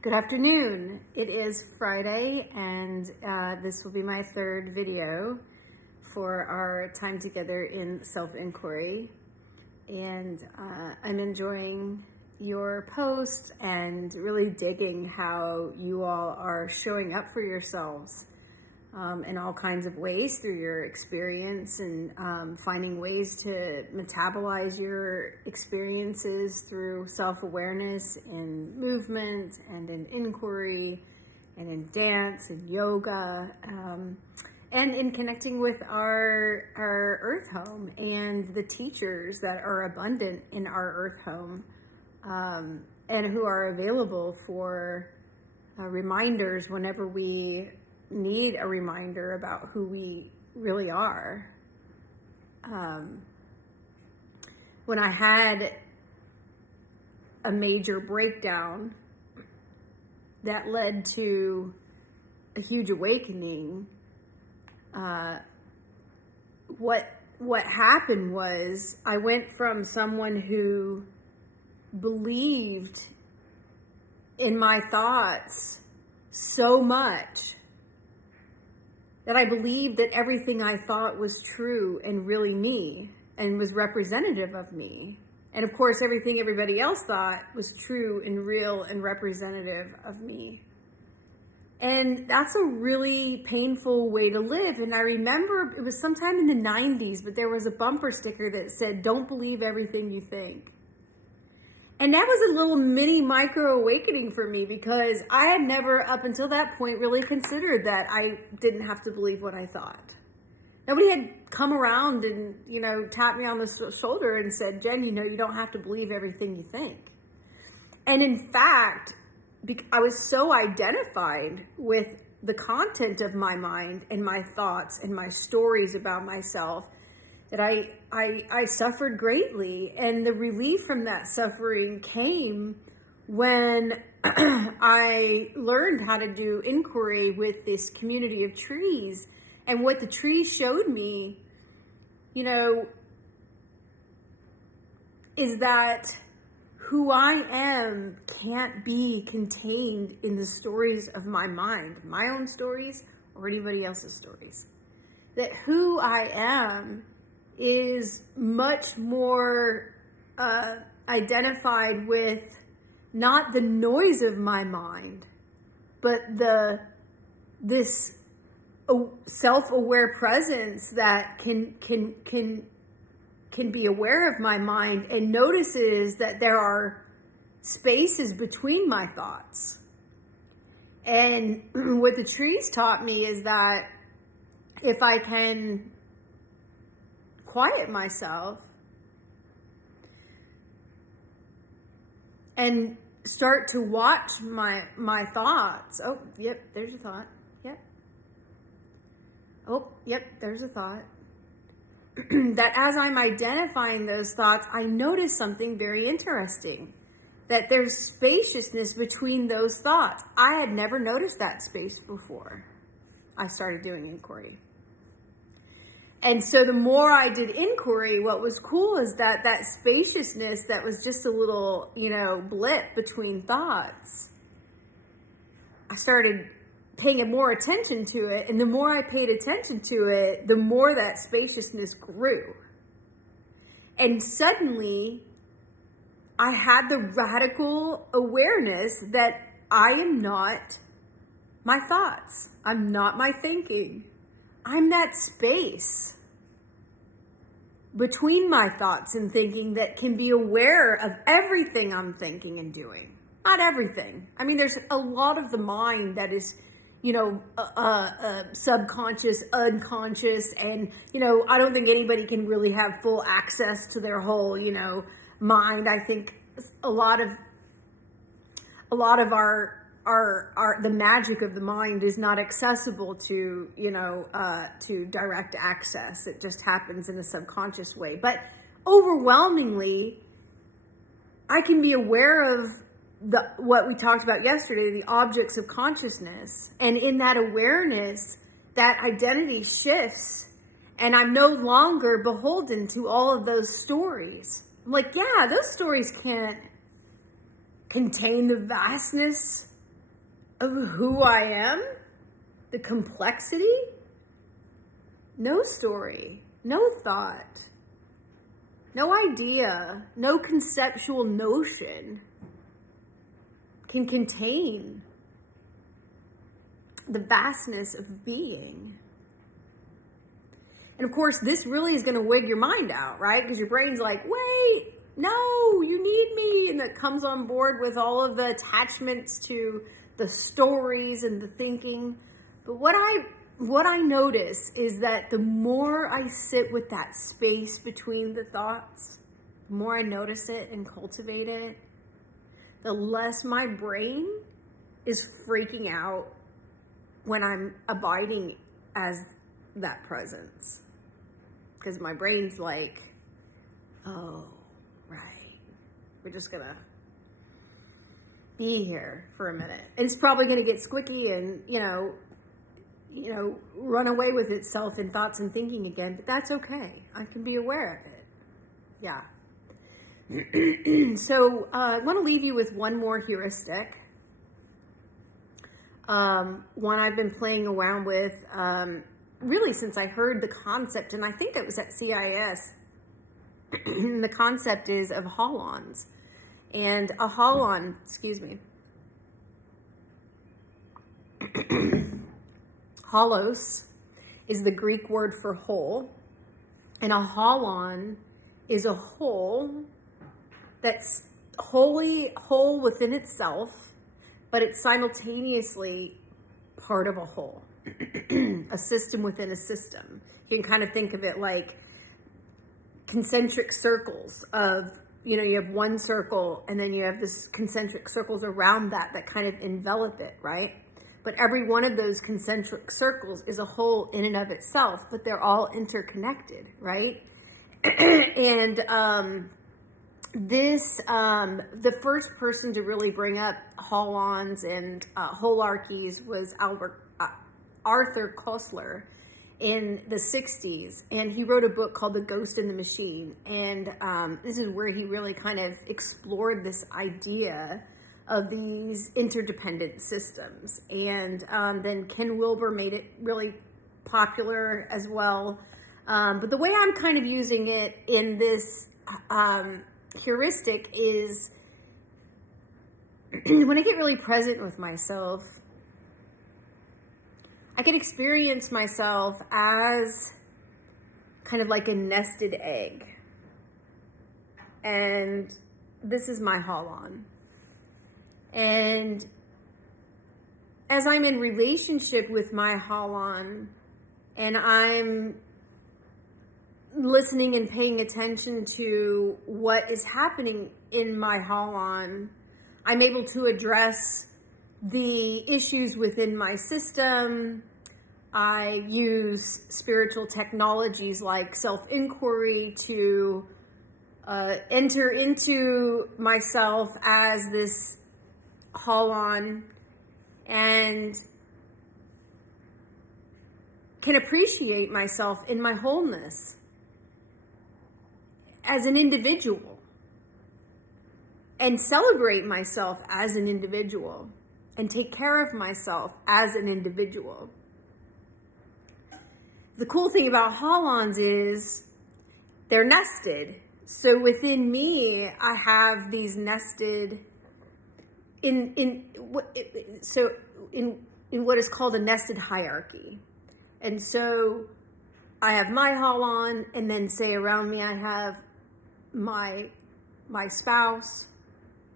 Good afternoon. It is Friday, and this will be my third video for our time together in self-inquiry. And I'm enjoying your posts and really digging how you all are showing up for yourselves in all kinds of ways through your experience, and finding ways to metabolize your experiences through self-awareness in movement and in inquiry and in dance and yoga, and in connecting with our earth home and the teachers that are abundant in our earth home, and who are available for reminders whenever we need a reminder about who we really are. When I had a major breakdown that led to a huge awakening, what happened was I went from someone who believed in my thoughts so much that I believed that everything I thought was true and really me and was representative of me. And of course, everything everybody else thought was true and real and representative of me. And that's a really painful way to live. And I remember it was sometime in the 90s, but there was a bumper sticker that said, "Don't believe everything you think." And that was a little mini micro awakening for me, because I had never up until that point really considered that I didn't have to believe what I thought. Nobody had come around and, tapped me on the shoulder and said, "Jen, you don't have to believe everything you think." And in fact, I was so identified with the content of my mind and my thoughts and my stories about myself that I suffered greatly. And the relief from that suffering came when I learned how to do inquiry with this community of trees. And what the trees showed me, is that who I am can't be contained in the stories of my mind, my own stories or anybody else's stories. That who I am is much more identified with not the noise of my mind, but this self-aware presence that can be aware of my mind and notices that there are spaces between my thoughts. And what the trees taught me is that if I can quiet myself and start to watch my thoughts. Oh, yep, there's a thought. Yep. Oh, yep, there's a thought. That as I'm identifying those thoughts, I notice something very interesting. That there's spaciousness between those thoughts. I had never noticed that space before I started doing inquiry. And so the more I did inquiry, what was cool is that spaciousness that was just a little, blip between thoughts, I started paying more attention to it. And the more I paid attention to it, the more that spaciousness grew. And suddenly I had the radical awareness that I am not my thoughts. I'm not my thinking. I'm that space between my thoughts and thinking that can be aware of everything I'm thinking and doing. Not everything. I mean, there's a lot of the mind that is, subconscious, unconscious. And, I don't think anybody can really have full access to their whole, mind. I think a lot of the magic of the mind is not accessible to, to direct access. It just happens in a subconscious way. But overwhelmingly, I can be aware of what we talked about yesterday, the objects of consciousness. And in that awareness, that identity shifts, and I'm no longer beholden to all of those stories. I'm like, yeah, those stories can't contain the vastness of who I am, the complexity, no story, no thought, no idea, no conceptual notion can contain the vastness of being. And of course, this really is going to wig your mind out, right? Because your brain's like, wait, no, you need me. And that comes on board with all of the attachments to the stories and the thinking. But what I notice is that the more I sit with that space between the thoughts, the more I notice it and cultivate it, the less my brain is freaking out when I'm abiding as that presence. Because my brain's like, oh, right, we're just gonna be here for a minute. And it's probably gonna get squicky and, you know, run away with itself in thoughts and thinking again, but that's okay. I can be aware of it. Yeah. So I want to leave you with one more heuristic. One I've been playing around with really since I heard the concept, and I think it was at CIS. The concept is of Holons. And a Holon, excuse me, holos is the Greek word for whole, and a holon is a whole that's wholly whole within itself, but it's simultaneously part of a whole, a system within a system. You can kind of think of it like concentric circles of, you know, you have one circle and then you have this concentric circles around that kind of envelop it, right? But every one of those concentric circles is a whole in and of itself, but they're all interconnected, right? And the first person to really bring up holons and holarchies was Arthur Koestler in the 60s. And he wrote a book called The Ghost in the Machine. And this is where he really kind of explored this idea of these interdependent systems. And then Ken Wilber made it really popular as well. But the way I'm kind of using it in this heuristic is when I get really present with myself, I can experience myself as kind of like a nested egg. And this is my Holon. And as I'm in relationship with my Holon and I'm listening and paying attention to what is happening in my Holon, I'm able to address the issues within my system. I use spiritual technologies like self-inquiry to enter into myself as this Holon and can appreciate myself in my wholeness as an individual and celebrate myself as an individual and take care of myself as an individual. The cool thing about Holons is they're nested. So within me, I have these nested in what is called a nested hierarchy. And so I have my Holon, and then say around me I have my spouse,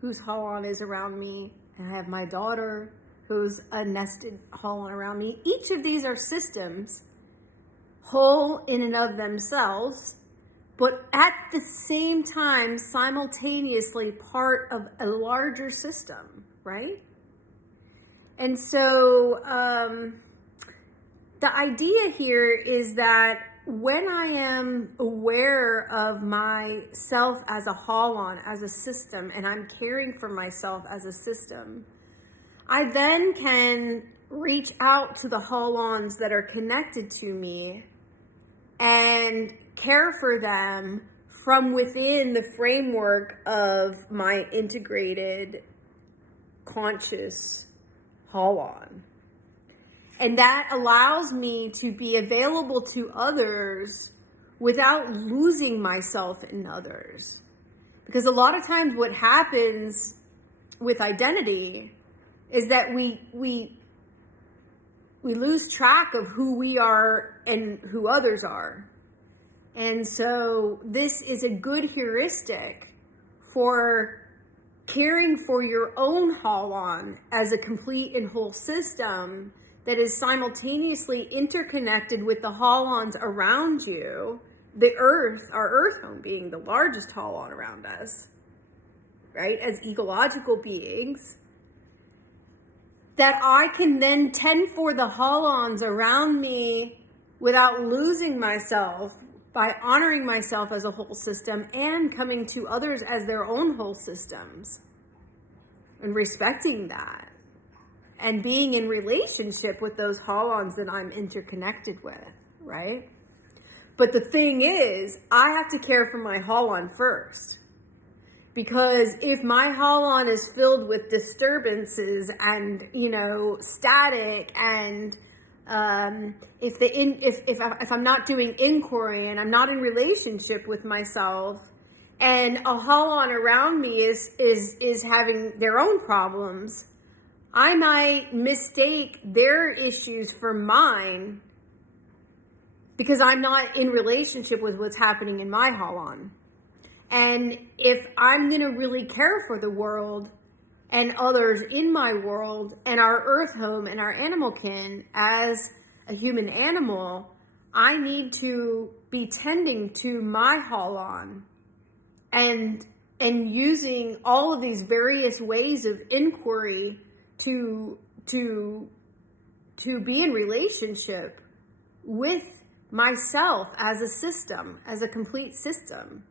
whose Holon is around me, and I have my daughter, who's a nested Holon around me. Each of these are systems, whole in and of themselves, but at the same time, simultaneously part of a larger system, right? And so the idea here is that when I am aware of myself as a Holon, as a system, and I'm caring for myself as a system, I then can reach out to the Holons that are connected to me and care for them from within the framework of my integrated conscious Holon. And that allows me to be available to others without losing myself in others. Because a lot of times what happens with identity is that we lose track of who we are and who others are. And so this is a good heuristic for caring for your own Holon as a complete and whole system that is simultaneously interconnected with the Holons around you, the earth, our earth home being the largest Holon around us, right, as ecological beings, that I can then tend for the Holons around me without losing myself by honoring myself as a whole system and coming to others as their own whole systems and respecting that and being in relationship with those Holons that I'm interconnected with, right? But the thing is, I have to care for my Holon first. Because if my Holon is filled with disturbances and, static, and if I'm not doing inquiry and I'm not in relationship with myself, and a Holon around me is having their own problems, I might mistake their issues for mine because I'm not in relationship with what's happening in my Holon. And if I'm going to really care for the world and others in my world and our earth home and our animal kin as a human animal, I need to be tending to my Holon and using all of these various ways of inquiry to be in relationship with myself as a system, as a complete system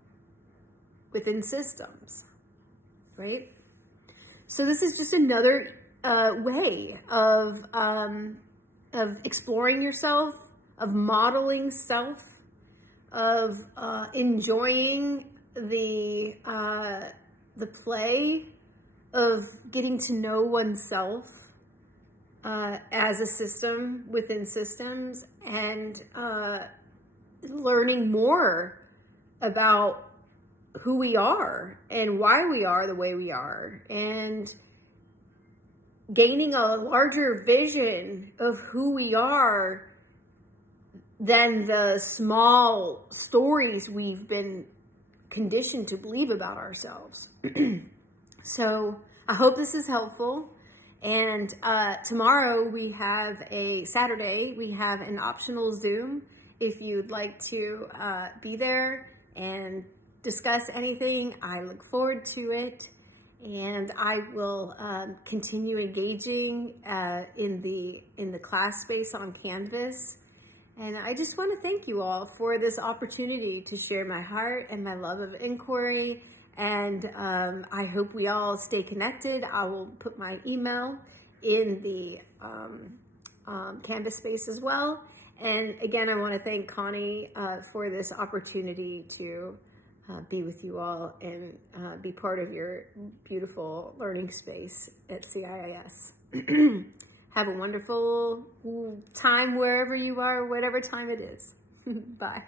within systems, right? So this is just another way of exploring yourself, of modeling self, of enjoying the play of getting to know oneself as a system within systems, and learning more about who we are and why we are the way we are, and gaining a larger vision of who we are than the small stories we've been conditioned to believe about ourselves. So I hope this is helpful. And tomorrow Saturday, we have an optional Zoom. If you'd like to be there and discuss anything, I look forward to it. And I will continue engaging in the class space on Canvas. And I just want to thank you all for this opportunity to share my heart and my love of inquiry. And I hope we all stay connected. I will put my email in the Canvas space as well. And again, I want to thank Connie for this opportunity to be with you all and be part of your beautiful learning space at CIIS. Have a wonderful time wherever you are, whatever time it is. Bye.